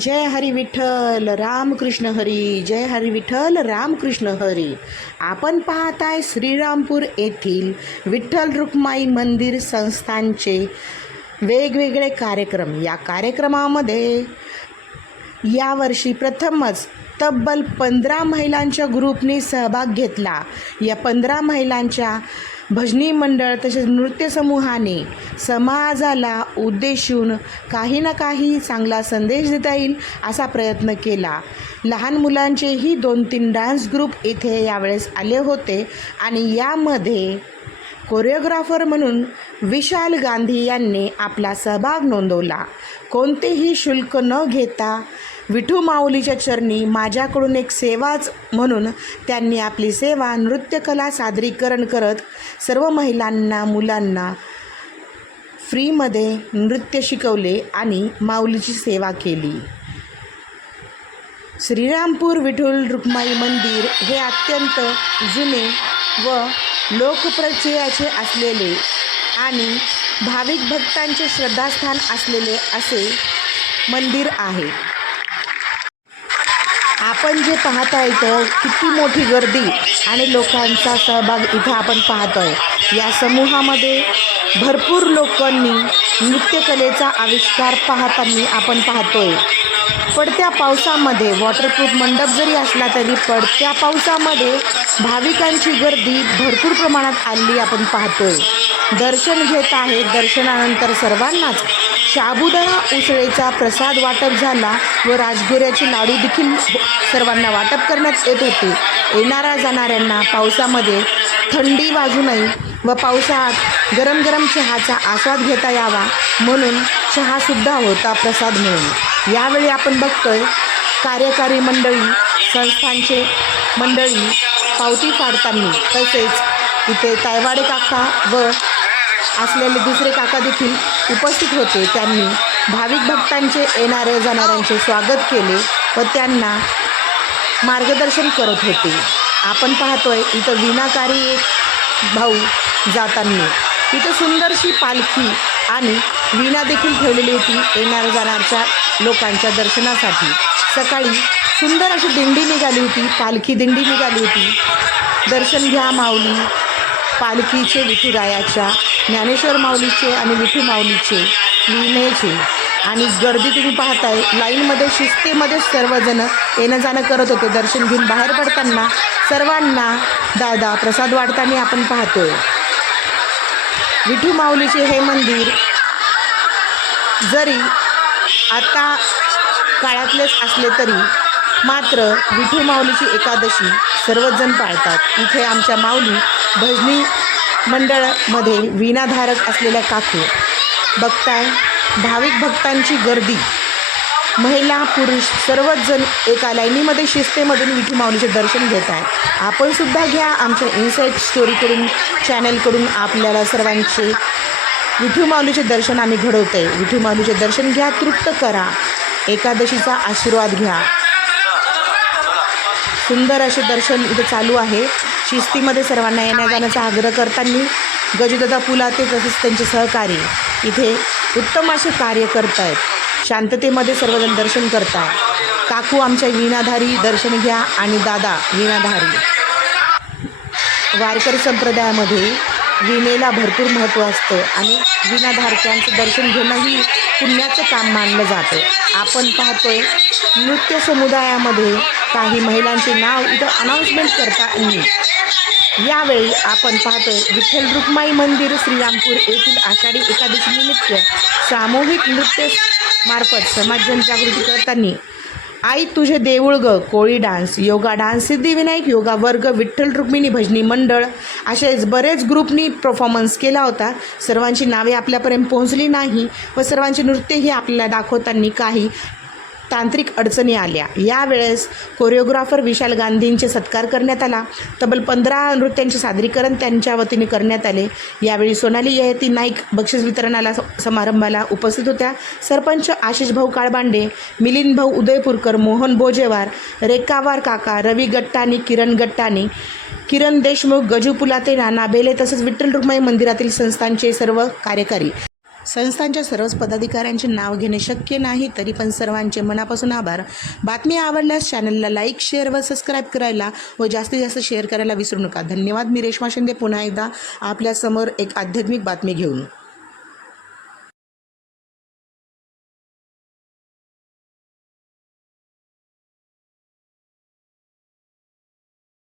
जय हरी विठ्ठल रामकृष्ण हरी जय हरी विठ्ठल रामकृष्ण हरी. आपण पाहताय श्रीरामपूर येथील विठ्ठल रुक्माई मंदिर संस्थांचे वेगवेगळे कार्यक्रम. या कार्यक्रमामध्ये यावर्षी प्रथमच तब्बल पंधरा महिलांच्या ग्रुपने सहभाग घेतला. या पंधरा महिलांच्या भजनी मंडळ तसेच नृत्यसमूहाने समाजाला उद्देशून काही ना काही चांगला संदेश देता येईल असा प्रयत्न केला. लहान मुलांचेही दोन तीन डान्स ग्रुप इथे यावेळेस आले होते आणि यामध्ये कोरिओग्राफर म्हणून विशाल गांधी यांनी आपला सहभाग नोंदवला. कोणतेही शुल्क न घेता विठू माऊलीच्या चरणी माझ्याकडून एक सेवाच म्हणून त्यांनी आपली सेवा नृत्यकला सादरीकरण करत सर्व महिलांना मुलांना फ्रीमध्ये नृत्य शिकवले आणि माऊलीची सेवा केली. श्रीरामपूर विठुल रुक्माई मंदिर हे अत्यंत जुने व लोकप्रचयाचे असलेले आणि भाविक भक्तांचे श्रद्धास्थान असलेले असे मंदिर आहे. आपण जे पाहताय तर किती मोठी गर्दी आणि लोकांचा सहभाग इथं आपण पाहतोय. या समूहामध्ये भरपूर लोकांनी नृत्यकलेचा आविष्कार पाहताना आपण पाहतोय. पडत्या पावसामध्ये वॉटरप्रूफ मंडप जरी असला तरी पडत्या पावसामध्ये भाविकांची गर्दी भरपूर प्रमाणात आलेली आपण पाहतोय. दर्शन घेत आहे. दर्शनानंतर सर्वांनाच शाबुदाणा उसळेचा प्रसाद वाटप झाला व राजगिऱ्याचे लाडू देखील सर्वांना वाटप करण्यात येत होते. येणाऱ्या जाणाऱ्यांना पावसामध्ये थंडी वाजू नये व पावसाळ्यात गरम गरम चहाचा आस्वाद घेता यावा म्हणून चहासुद्धा होता प्रसाद म्हणून. यावेळी आपण बघतोय कार्यकारी मंडळी संस्थांचे मंडळी पावती फाडताना तसेच इथे तायवाडे काका व असलेले दुसरे काका देखील उपस्थित होते. त्यांनी भाविक भक्तांचे येणाऱ्या जाणाऱ्यांचे स्वागत केले व त्यांना मार्गदर्शन करत होते. आपण पाहतोय इथं विनाकारी एक भाऊ जाताना. इथं सुंदरशी पालखी आणि विणा देखील ठेवलेली होती येणार जाणारच्या लोकांच्या दर्शनासाठी. सकाळी सुंदर अशी दिंडी निघाली होती पालखी दिंडी निघाली होती. दर्शन घ्या माऊली. पालखीचे विठुरायाच्या ज्ञानेश्वर माऊलीचे आणि विठू माऊलीचे लिहिण्याचे. आणि गर्दी तुम्ही पाहताय लाईनमध्ये शिस्तीमध्ये सर्वजण येणं जाणं करत होते. दर्शन घेऊन बाहेर पडताना सर्वांना दादा प्रसाद वाढताना आपण पाहतोय. विठू माऊलीचे हे मंदिर जरी आता काळातलेच असले तरी मात्र विठू माऊलीची एकादशी सर्वजण पाळतात. इथे आमच्या माऊली भजनी मंडळामध्ये विनाधारक असलेल्या काकू बघताय भाविक भक्तांची गर्दी. महिला पुरुष सर्वच जण एका लाईनीमध्ये शिस्तेमधून विठू माऊलीचे दर्शन घेत आहे आपण सुद्धा घ्या आमच्या इन्साईट स्टोरीकडून चॅनलकडून आपल्याला सर्वांचे विठू माऊलीचे दर्शन आम्ही घडवतो आहे विठू माऊलीचे दर्शन घ्या तृप्त करा. एकादशीचा आशीर्वाद घ्या. सुंदर असे दर्शन इथं चालू आहे. शिस्तीमध्ये सर्वांना येण्या जाण्याचा आग्रह करताना गजदादा पुलाते तसेच त्यांचे सहकारी इथे उत्तम असे कार्य करत आहेत शांततेमध्ये सर्वजण दर्शन करतात काकू आमच्या विणाधारी दर्शन घ्या आणि दादा विणाधारी. वारकरी संप्रदायामध्ये विणेला भरपूर महत्त्व असतं आणि विणाधारकांचं दर्शन घेणंही पुण्याचं काम मानलं जातं. आपण पाहतोय नृत्य समुदायामध्ये काही महिलांचे नाव इथं अनाऊन्समेंट करता आली यावेळी आपण पाहतोय विठ्ठल रुक्माई मंदिर श्रीरामपूर येथील आषाढी एकादशी निमित्त सामूहिक नृत्य मार्फत समाज जनजागृती करताना आई तुझे देऊळ ग Koli dance yoga dance Siddhivinayak yoga वर्ग विठ्ठल रुक्मिणी भजनी मंडळ असेच बरेच ग्रुपनी परफॉर्मन्स केला होता. सर्वांची नावे आपल्यापर्यंत पोहोचली नाही व सर्वांचे नृत्यही आपल्याला दाखवताना काही तांत्रिक अडचणी आल्या. यावेळेस कोरिओग्राफर विशाल गांधींचे सत्कार करण्यात आला. तब्बल पंधरा नृत्यांचे सादरीकरण त्यांच्या वतीने करण्यात आले. यावेळी सोनाली ययती नाईक बक्षीस वितरणाला स- समारंभाला उपस्थित होत्या. सरपंच आशिष भाऊ काळबांडे मिलिंद भाऊ उदयपूरकर मोहन बोजेवार रेखावार काका रवी गट्टानी किरण गट्टानी किरण देशमुख गजू पुलाते नाना बेले तसेच विठ्ठल रुक्माई मंदिरातील संस्थांचे सर्व कार्यकारी संस्थांच्या सर्वच पदाधिकाऱ्यांचे नाव घेणे शक्य नाही तरी पण सर्वांचे मनापासून आभार. बातमी आवडल्यास चॅनलला लाईक शेअर व सबस्क्राईब करायला व जास्तीत जास्त शेअर करायला विसरू नका. धन्यवाद. मी रेश्मा शिंदे पुन्हा एकदा आपल्यासमोर एक आध्यात्मिक बातमी घेऊन.